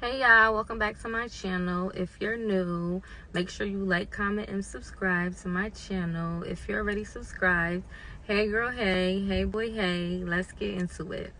Hey y'all, welcome back to my channel. If you're new, make sure you like, comment, and subscribe to my channel. If you're already subscribed, hey girl, hey boy, hey, let's get into it.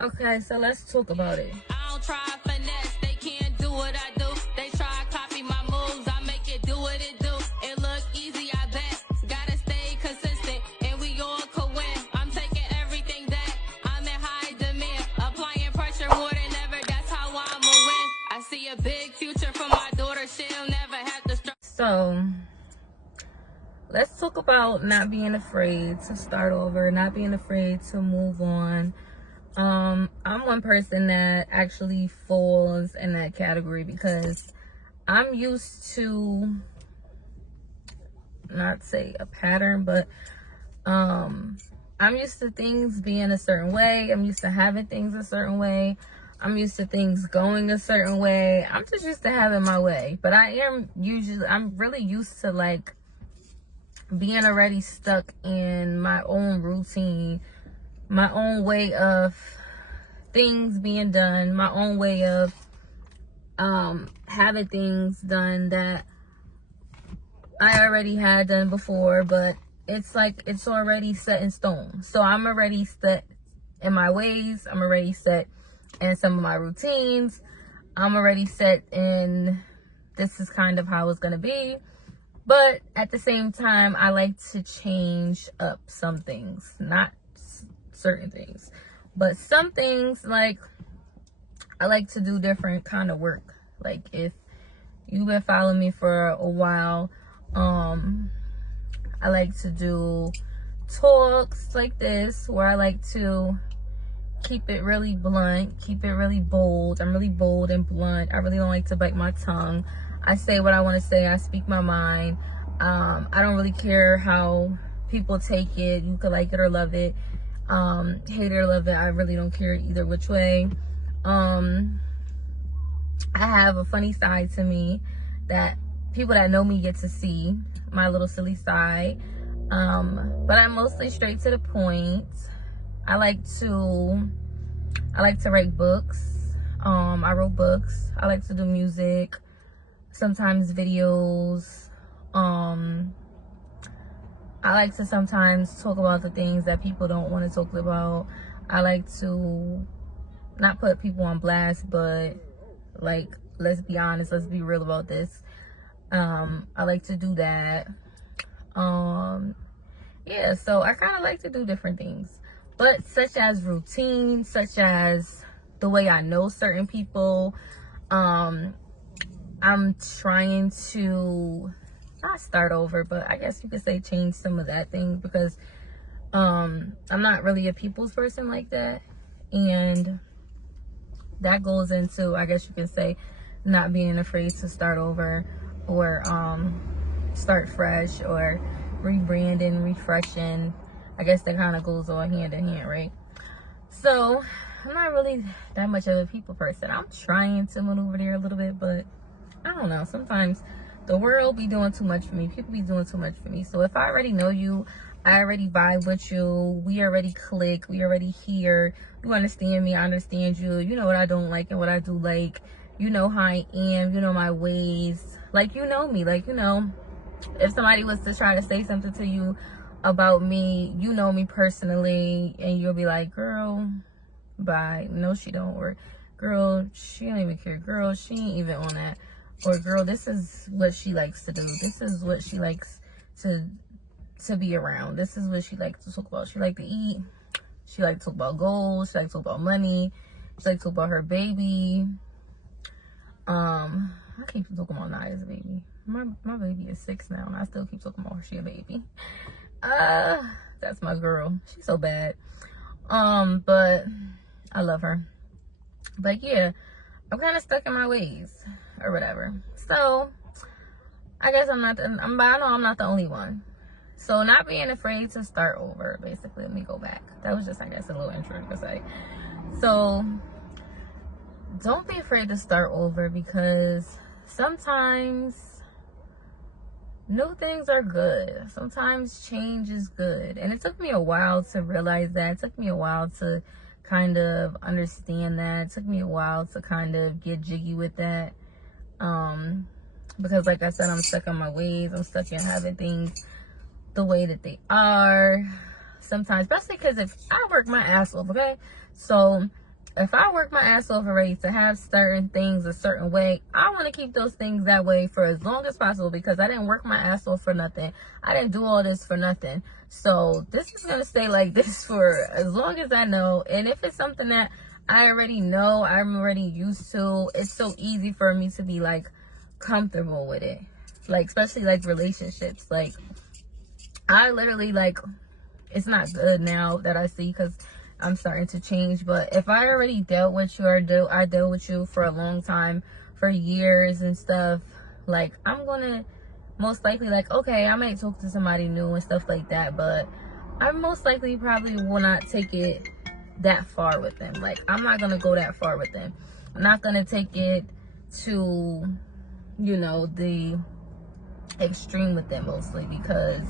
Okay, so let's talk about it. I don't try finesse, they can't do what I do. They try to copy my moves, I make it do what it do. It look easy, I bet. Gotta stay consistent, and we all could win. I'm taking everything that I'm in high demand. Applying pressure more than ever, that's how I'ma win. I see a big future for my daughter, she'll never have to struggle. So, let's talk about not being afraid to start over, not being afraid to move on. I'm one person that actually falls in that category because I'm used to, not say a pattern, but I'm used to things being a certain way. I'm used to having things a certain way. I'm used to things going a certain way. I'm just used to having my way. But I'm really used to like being already stuck in my own routine, my own way of things being done, my own way of having things done that I already had done before, but it's like it's already set in stone. So I'm already set in my ways. I'm already set in some of my routines. I'm already set in this is kind of how it's gonna be. But at the same time, I like to change up some things, not certain things, but some things. Like I like to do different kind of work. Like if you've been following me for a while, I like to do talks like this where I like to keep it really blunt, keep it really bold. I'm really bold and blunt. I really don't like to bite my tongue. I say what I want to say. I speak my mind. I don't really care how people take it. You could like it or love it, hate it or love it. I really don't care either which way. I have a funny side to me that people that know me get to see, my little silly side. But I'm mostly straight to the point. I like to write books. I wrote books. I like to do music, sometimes videos. I like to sometimes talk about the things that people don't want to talk about. I like to not put people on blast, but like, let's be honest, let's be real about this. I like to do that. Yeah, so I kind of like to do different things, but such as routine, such as the way I know certain people. I'm trying to not start over, but I guess you could say change some of that thing because I'm not really a people's person like that, and that goes into, I guess you can say, not being afraid to start over or start fresh or rebranding, refreshing. I guess that kind of goes all hand in hand, right? So I'm not really that much of a people person. I'm trying to maneuver there a little bit, but I don't know. Sometimes the world be doing too much for me. People be doing too much for me. So if I already know you, I already vibe with you, we already click, we already here, you understand me, I understand you, you know what I don't like and what I do like, you know how I am, you know my ways, like you know me, like, you know, if somebody was to try to say something to you about me, you know me personally, and you'll be like, girl, bye, no she don't, or girl, she don't even care, girl, she ain't even on that, or girl, this is what she likes to do, this is what she likes to be around, this is what she likes to talk about. She like to eat, she like to talk about goals, she like to talk about money, she like to talk about her baby. I keep talking about Naya's baby. My baby is 6 now and I still keep talking about her, she a baby. That's my girl, she's so bad. But I love her. But yeah, I'm kind of stuck in my ways or whatever. So I guess I know I'm not the only one. So not being afraid to start over, basically. Let me go back. That was just, I guess, a little intro to say. So don't be afraid to start over, because sometimes new things are good. Sometimes change is good. And it took me a while to realize that. It took me a while to kind of understand that. It took me a while to kind of get jiggy with that. Because like I said, I'm stuck on my ways. I'm stuck in having things the way that they are sometimes, especially because if I work my ass off, okay? So if I work my ass off already to have certain things a certain way, I want to keep those things that way for as long as possible, because I didn't work my ass off for nothing. I didn't do all this for nothing. So this is going to stay like this for as long as I know. And if it's something that I already know, I'm already used to, it's so easy for me to be like comfortable with it. Like, especially like relationships. Like, I literally, like, it's not good now that I see, because I'm starting to change. But if I already dealt with you, or I dealt with you for a long time, for years and stuff, like, I'm gonna most likely, like, okay, I might talk to somebody new and stuff like that, but I most likely probably will not take it that far with them. Like, I'm not gonna go that far with them. I'm not gonna take it to, you know, the extreme with them, mostly because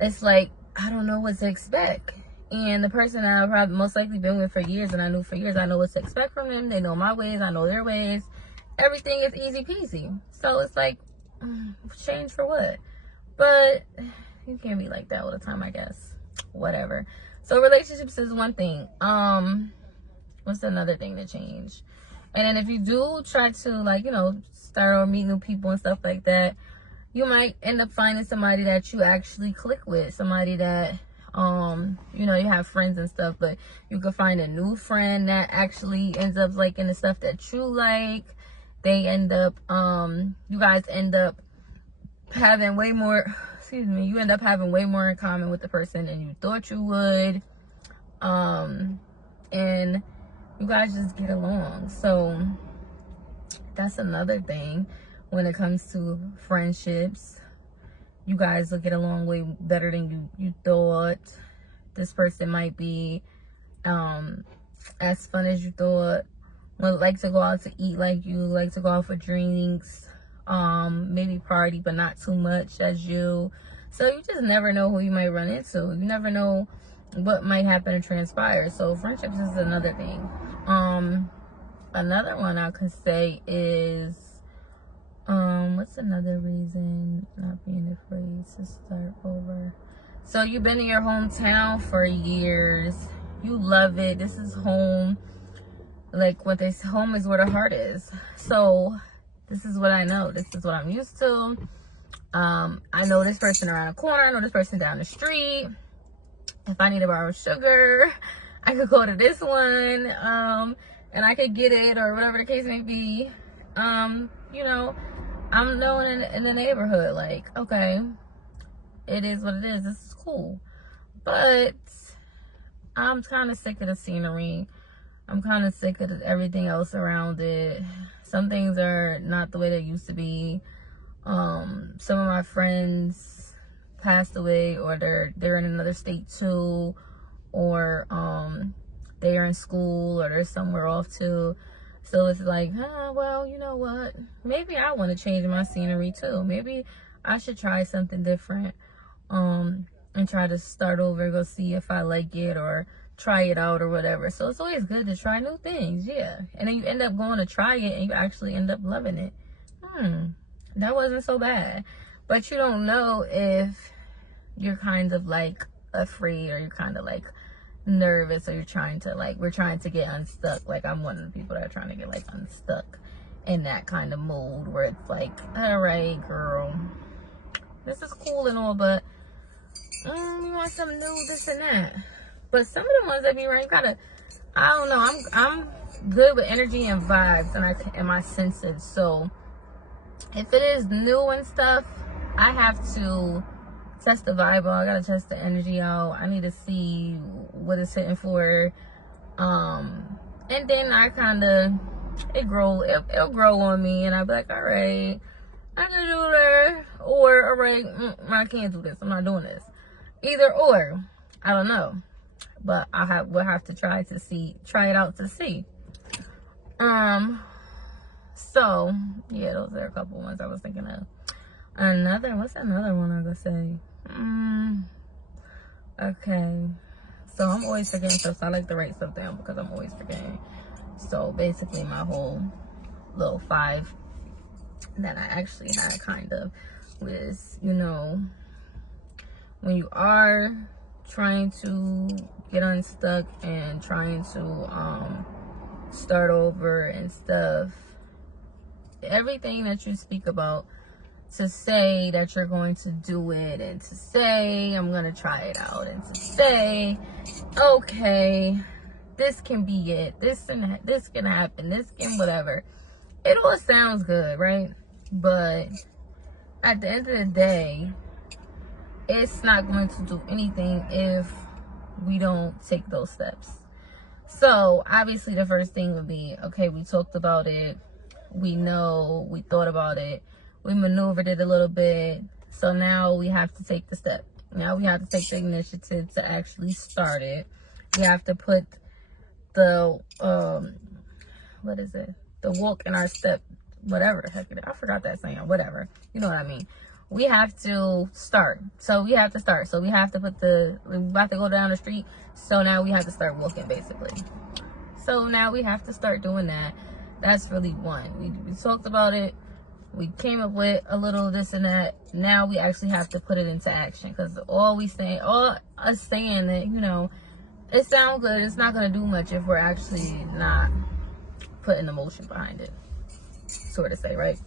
it's like, I don't know what to expect. And the person that I've probably most likely been with for years, and I knew for years, I know what to expect from them. They know my ways, I know their ways. Everything is easy peasy. So it's like, change for what? But you can't be like that all the time, I guess. Whatever. So relationships is one thing. What's another thing to change? And then if you do try to, like, you know, start or meet new people and stuff like that, you might end up finding somebody that you actually click with. Somebody that, you know, you have friends and stuff, but you could find a new friend that actually ends up liking the stuff that you like. They end up, you guys end up having way more, you end up having way more in common with the person than you thought you would. And you guys just get along. So that's another thing when it comes to friendships. You guys will get along way better than you thought. This person might be as fun as you thought. Would like to go out to eat like you, like to go out for drinks, maybe party, but not too much as you. So you just never know who you might run into. You never know what might happen and transpire. So friendships is another thing. Another one I could say is, what's another reason not being afraid to start over? So you've been in your hometown for years. You love it. This is home. Like what they say, home is where the heart is. So this is what I know. This is what I'm used to. I know this person around the corner. I know this person down the street. If I need to borrow sugar, I could go to this one, and I could get it, or whatever the case may be. You know, I'm known in the neighborhood. Like, okay, it is what it is. This is cool. But I'm kind of sick of the scenery. I'm kind of sick of everything else around it. Some things are not the way they used to be. Some of my friends passed away, or they're in another state too, or they are in school, or they're somewhere off too. So it's like, well, you know what? Maybe I want to change my scenery too. Maybe I should try something different, and try to start over, go see if I like it, or try it out, or whatever. So it's always good to try new things, yeah. And then you end up going to try it, and you actually end up loving it. That wasn't so bad. But you don't know if you're kind of like afraid, or you're kind of like nervous, or you're trying to, like, we're trying to get unstuck. Like, I'm one of the people that are trying to get like unstuck in that kind of mood where it's like, all right, girl, this is cool and all, but you want something new, this and that. But some of the ones that be around, you gotta, I don't know, I'm good with energy and vibes, and my senses. So if it is new and stuff, I have to test the vibe out. I gotta test the energy out. I need to see what it's hitting for. And then I kind of, it'll grow on me, and I'll be like, all right, I can do that. Or, all right, I can't do this. I'm not doing this. Either or. I don't know. But we'll have to try it out to see. So yeah, those are a couple ones I was thinking of. What's another one I could say? Okay. So I'm always forgetting stuff, so I like to write stuff down because I'm always forgetting. So basically my whole little 5 that I actually had kind of was, you know, when you are trying to get unstuck and trying to start over and stuff, everything that you speak about, to say that you're going to do it, and to say I'm gonna try it out, and to say okay, this can be it, this can happen, this can whatever, it all sounds good, right? But at the end of the day, it's not going to do anything if we don't take those steps. So obviously the first thing would be, okay, we talked about it, we know, we thought about it, we maneuvered it a little bit, so now we have to take the step. Now we have to take the initiative to actually start it. We have to put the the walk in our step, whatever the heck it is. I forgot that saying, whatever, you know what I mean. We have to start. So we have to start. So we have to we're about to go down the street, so now we have to start walking, basically. So now we have to start doing that. That's really one. We talked about it. We came up with a little this and that. Now we actually have to put it into action, because all us saying that, you know, it sounds good, it's not going to do much if we're actually not putting emotion behind it, sort of say, right?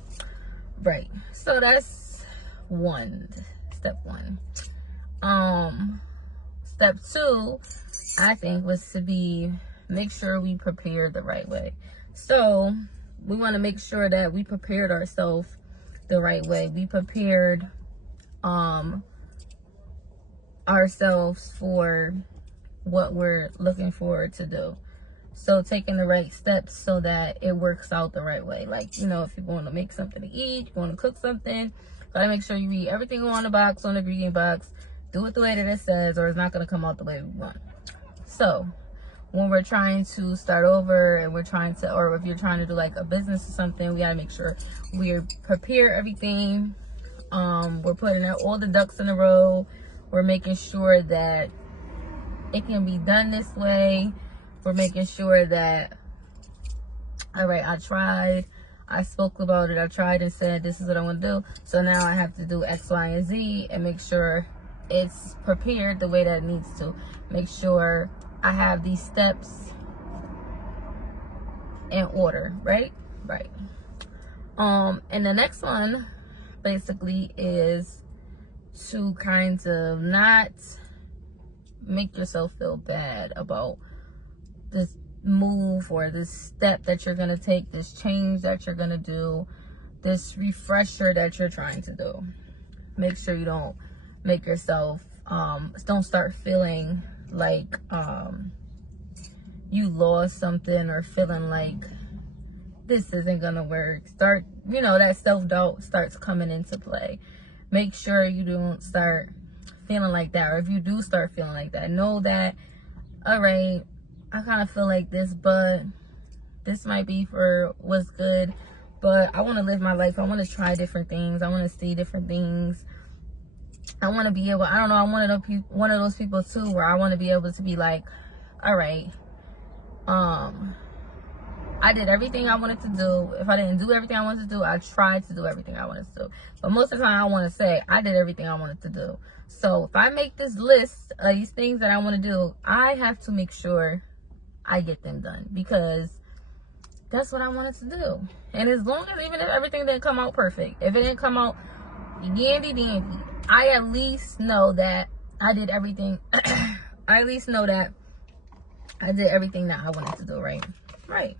Right. So that's step one. Step 2, I think, was to make sure we prepared the right way. So we want to make sure that we prepared ourselves the right way. We prepared ourselves for what we're looking forward to do. So taking the right steps so that it works out the right way. Like, you know, if you want to make something to eat, you want to cook something, gotta make sure you read everything on the box, on the ingredient box, do it the way that it says, or it's not going to come out the way we want. So when we're trying to start over, and or if you're trying to do like a business or something, we gotta make sure we prepare everything. We're putting out all the ducks in a row. We're making sure that it can be done this way. We're making sure that, all right, I spoke about it, I tried and said this is what I want to do, so now I have to do X, Y, and Z, and make sure it's prepared the way that it needs to. Make sure I have these steps in order, right? Right. And the next one basically is to kind of not make yourself feel bad about this move or this step that you're going to take, this change that you're going to do, this refresher that you're trying to do. Make sure you don't make yourself, don't start feeling like you lost something, or feeling like this isn't gonna work. That self-doubt starts coming into play. Make sure you don't start feeling like that, or if you do start feeling like that, know that, all right, I kind of feel like this, but this might be for what's good, but I want to live my life. I want to try different things. I want to see different things. I want to be able, I don't know, I'm one of those people too, where I want to be able to be like, all right, I did everything I wanted to do. If I didn't do everything I wanted to do, I tried to do everything I wanted to do. But most of the time I want to say I did everything I wanted to do. So if I make this list of these things that I want to do, I have to make sure I get them done, because that's what I wanted to do. And as long as, even if everything didn't come out perfect, if it didn't come out dandy, I at least know that I did everything. I at least know that I did everything that I wanted to do, right? Right.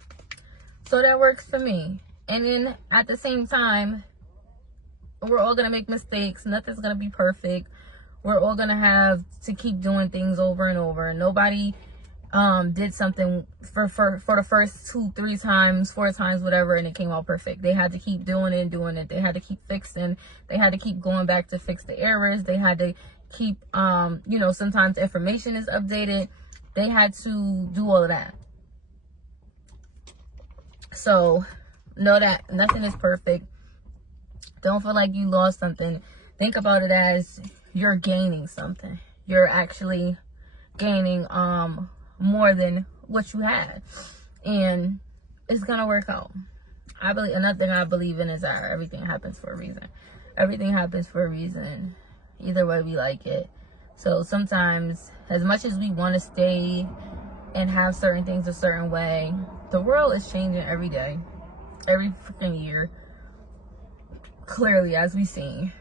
So that works for me. And then at the same time, we're all going to make mistakes. Nothing's going to be perfect. We're all going to have to keep doing things over and over. Nobody did something for the first 2-3 times, 4 times, whatever, and it came out perfect. They had to keep doing it. They had to keep fixing. They had to keep going back to fix the errors. They had to keep sometimes information is updated. They had to do all of that. So know that nothing is perfect. Don't feel like you lost something. Think about it as you're gaining something. You're actually gaining more than what you had, and it's gonna work out. Another thing I believe in is that everything happens for a reason. Everything happens for a reason, either way we like it. So sometimes, as much as we want to stay and have certain things a certain way, the world is changing every day, every freaking year. Clearly, as we see,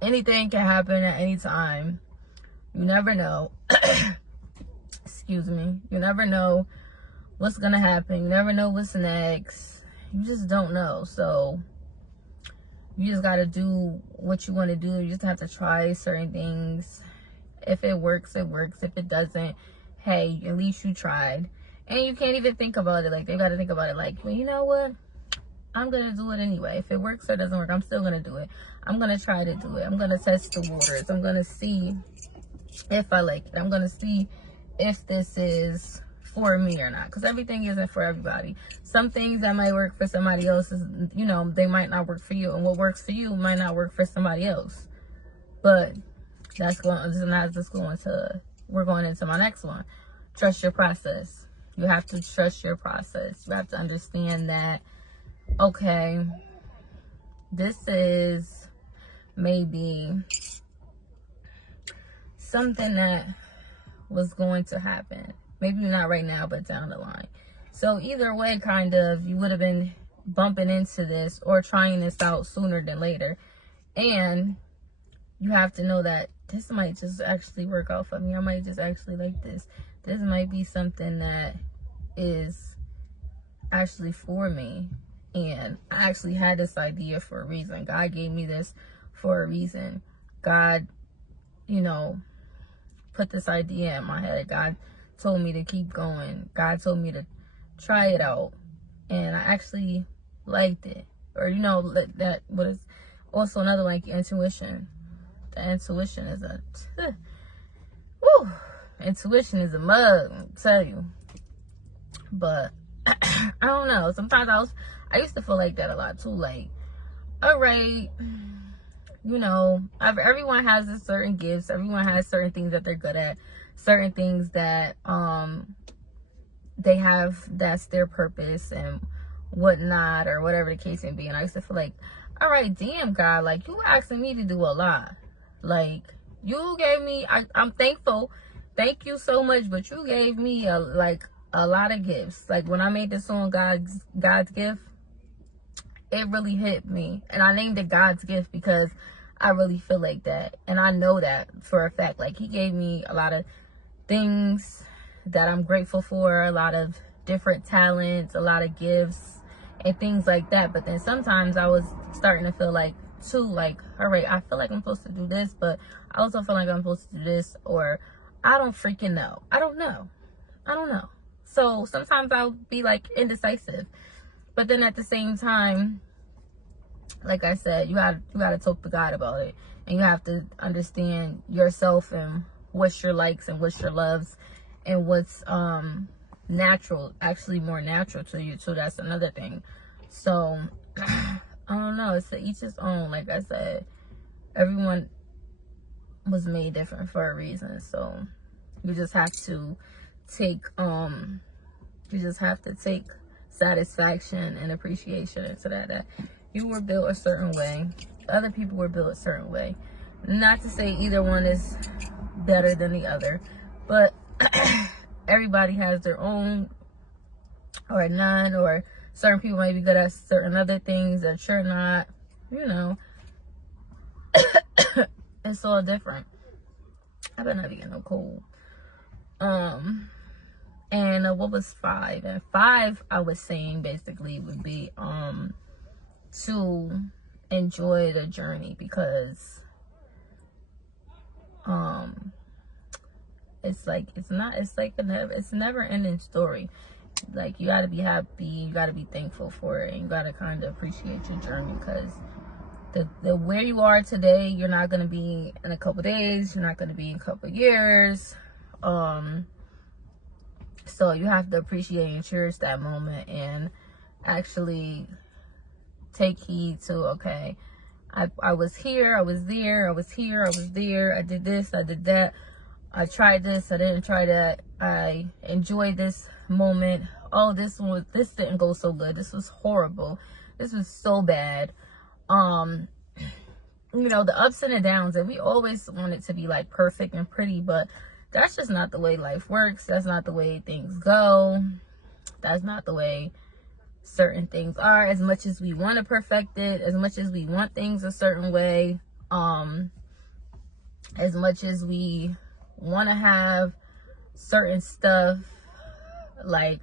anything can happen at any time. You never know. Excuse me. You never know what's gonna happen. You never know what's next. You just don't know. So you just gotta do what you want to do. You just have to try certain things. If it works, it works. If it doesn't, hey, at least you tried. And you can't even think about it. Like, they gotta think about it like, well, you know what? I'm gonna do it anyway. If it works or doesn't work, I'm still gonna do it. I'm gonna try to do it. I'm gonna test the waters. I'm gonna see if I like it. I'm gonna see if this is for me or not, because everything isn't for everybody. Some things that might work for somebody else is, they might not work for you, and what works for you might not work for somebody else. But we're going into my next one. Trust your process. You have to trust your process. You have to understand that, okay, this is maybe something that was going to happen. Maybe not right now, but down the line. So either way, kind of, you would have been bumping into this or trying this out sooner than later. And you have to know that this might just actually work out for me. I might just actually like this. This might be something that is actually for me. And I actually had this idea for a reason. God gave me this for a reason. God, put this idea in my head. God told me to keep going. God told me to try it out. And I actually liked it. Or, that what is also another, like, intuition. The intuition is intuition is a mug, I'll tell you. But I don't know. Sometimes I used to feel like that a lot too. Like, all right, everyone has a certain gifts. Everyone has certain things that they're good at. Certain things that they have, that's their purpose and whatnot, or whatever the case may be. And I used to feel like, all right, damn, God, like, you asking me to do a lot. Like, you gave me, I'm thankful. Thank you so much. But you gave me a lot of gifts. Like, when I made this song, God's Gift, it really hit me. And I named it God's Gift because I really feel like that. And I know that for a fact. Like, he gave me a lot of things that I'm grateful for, a lot of different talents, a lot of gifts and things like that. But then sometimes I was starting to feel like, too, like, all right, I feel like I'm supposed to do this, but I also feel like I'm supposed to do this, or I don't freaking know. I don't know. So sometimes I'll be like indecisive. But then at the same time, like I said, you gotta talk to God about it. And you have to understand yourself and what's your likes and what's your loves and what's natural, actually more natural to you too. That's another thing. So I don't know, it's to each his own. Like I said, everyone was made different for a reason. So you just have to take satisfaction and appreciation into that you were built a certain way, other people were built a certain way. Not to say either one is better than the other, but everybody has their own, or none, or certain people might be good at certain other things that you're not. It's all different. I better not be getting no cold. And what was 5? And 5, I was saying, basically would be to enjoy the journey, because it's like it's never ending story. Like, you gotta be happy, you gotta be thankful for it, and you gotta kind of appreciate your journey, because the where you are today, you're not gonna be in a couple days, you're not gonna be in a couple years. So you have to appreciate and cherish that moment, and actually take heed to, okay, I was here, I was there, I was here, I was there, I did this, I did that, I tried this, I didn't try that, I enjoyed this moment. Oh, this didn't go so good, this was horrible, this was so bad. You know, the ups and the downs, and we always want it to be like perfect and pretty, but that's just not the way life works. That's not the way things go. That's not the way certain things are. As much as we want to perfect it, as much as we want things a certain way, as much as we want to have certain stuff like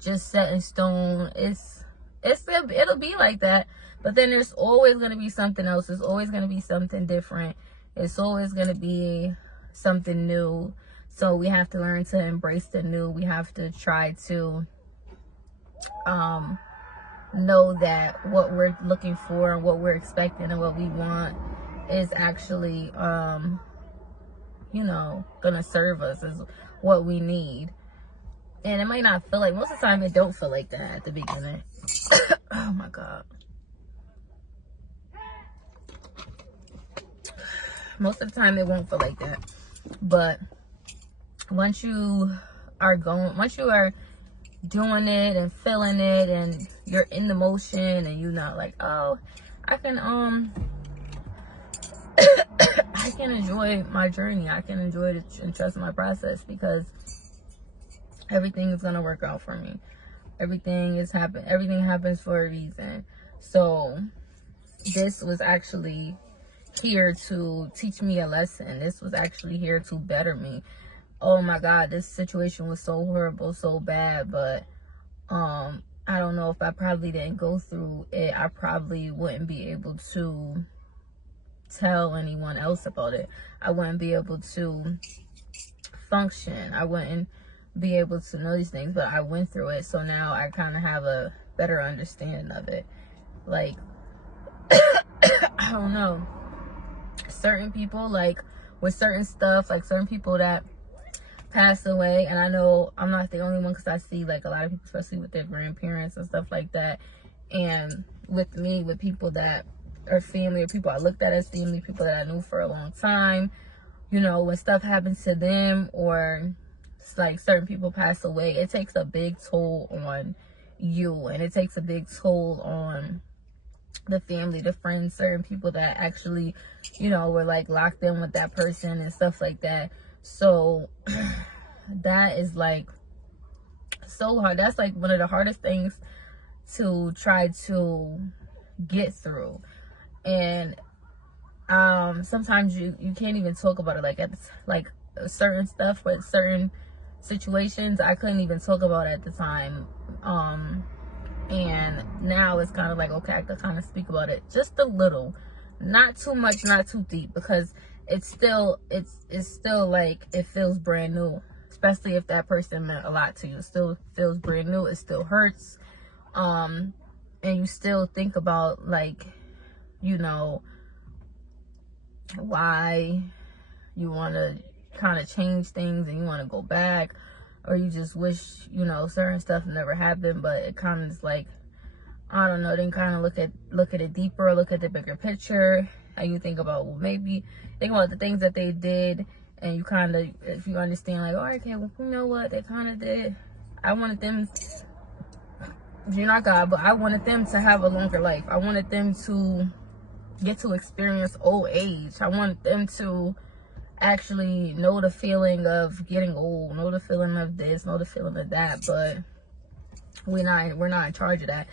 just set in stone, it'll be like that. But then there's always going to be something else. There's always going to be something different. It's always going to be something new. So we have to learn to embrace the new. We have to try to know that what we're looking for and what we're expecting and what we want is actually, you know, gonna serve us, is what we need. And it might not feel like, most of the time it don't feel like that at the beginning. Oh my God. Most of the time it won't feel like that. But once you are doing it and feeling it, and you're in the motion, and you're not like, oh, I can I can enjoy my journey, I can enjoy it and trust my process, because everything is gonna work out for me. Everything happens for a reason. So this was actually here to teach me a lesson. This was actually here to better me. Oh my God, this situation was so horrible, so bad, but I don't know, if I probably didn't go through it, I probably wouldn't be able to tell anyone else about it. I wouldn't be able to function. I wouldn't be able to know these things, but I went through it, so now I kind of have a better understanding of it. Like, I don't know, certain people, like with certain stuff, like certain people that passed away, and I know I'm not the only one, because I see like a lot of people, especially with their grandparents and stuff like that, and with me, with people that are family, or people I looked at as family, people that I knew for a long time, you know, when stuff happens to them, or it's like certain people pass away, it takes a big toll on you, and it takes a big toll on the family, the friends, certain people that actually, you know, were like locked in with that person and stuff like that. So that is like so hard. That's like one of the hardest things to try to get through. And sometimes you can't even talk about it, like at like certain stuff with certain situations I couldn't even talk about it at the time. And now it's kind of like, okay, I could kind of speak about it just a little, not too much, not too deep, because it's still like, it feels brand new, especially if that person meant a lot to you. It still feels brand new. It still hurts. And you still think about, like, you know, why you want to kind of change things, and you want to go back, or you just wish, you know, certain stuff never happened. But it kind of is like, I don't know, then kind of look at it deeper, look at the bigger picture, and you think about, well, maybe think about the things that they did, and you kind of, if you understand, like, oh, okay, well, you know what, they kind of did, I wanted them, you're not God, but I wanted them to have a longer life. I wanted them to get to experience old age. I wanted them to actually know the feeling of getting old, know the feeling of this, know the feeling of that. But we're not in charge of that.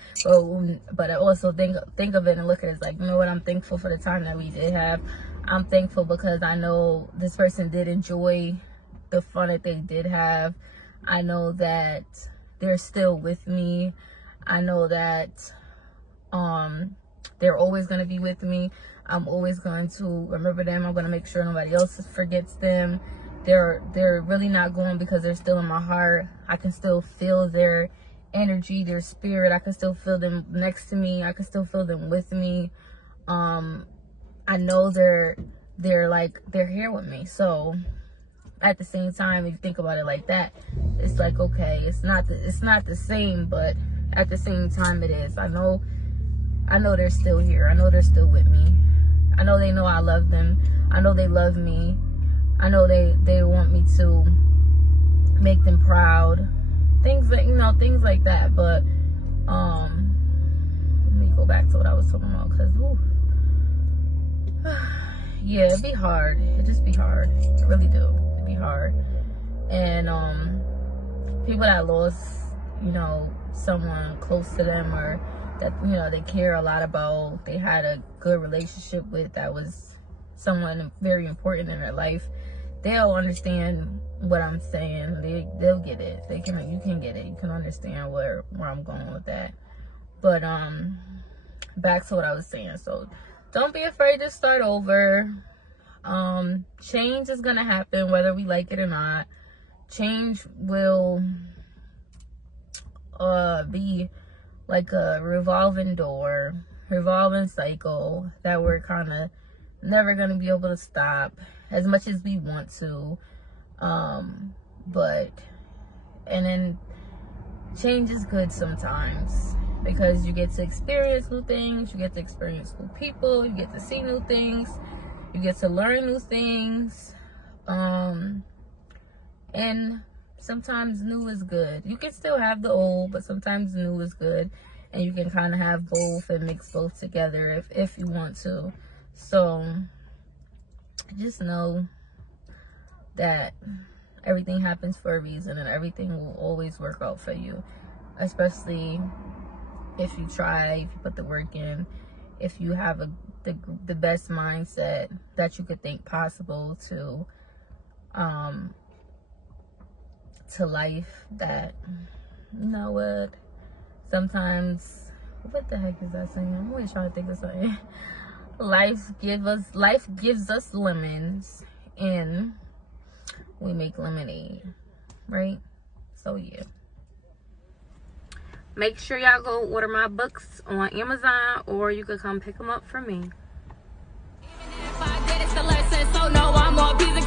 But I also think of it and look at it as like, you know what, I'm thankful for the time that we did have. I'm thankful because I know this person did enjoy the fun that they did have. I know that they're still with me. I know that they're always going to be with me. I'm always going to remember them. I'm going to make sure nobody else forgets them. they're really not going because they're still in my heart. I can still feel their energy, their spirit. I can still feel them next to me. I can still feel them with me. I know they're here with me. So at the same time, if you think about it like that, it's like, okay, it's not the same, but at the same time it is. I know they're still here. I know they're still with me. I know they know I love them. I know they love me. I know they want me to make them proud. Things like, things like that. But let me go back to what I was talking about, because yeah, it'd be hard. It just be hard. It really do. It'd be hard. And people that lost, someone close to them, or that they care a lot about, they had a good relationship with, that was someone very important in their life, they'll understand what I'm saying. They'll get it. You can get it. You can understand where I'm going with that. But back to what I was saying. So don't be afraid to start over. Change is gonna happen whether we like it or not. Change will be like a revolving cycle that we're kind of never gonna be able to stop as much as we want to. And then change is good sometimes, because you get to experience new things, you get to experience new people, you get to see new things, you get to learn new things, and sometimes new is good. You can still have the old, but sometimes new is good, and you can kind of have both and mix both together if you want to. So just know that everything happens for a reason, and everything will always work out for you, especially if you try, if you put the work in, if you have the best mindset that you could think possible to life. That, sometimes, what the heck is that saying? I'm always trying to think of something. Life gives us lemons, and we make lemonade, right? So yeah, make sure y'all go order my books on Amazon, or you could come pick them up for me. Even if I did, it's a lesson, so no, I'm more peas and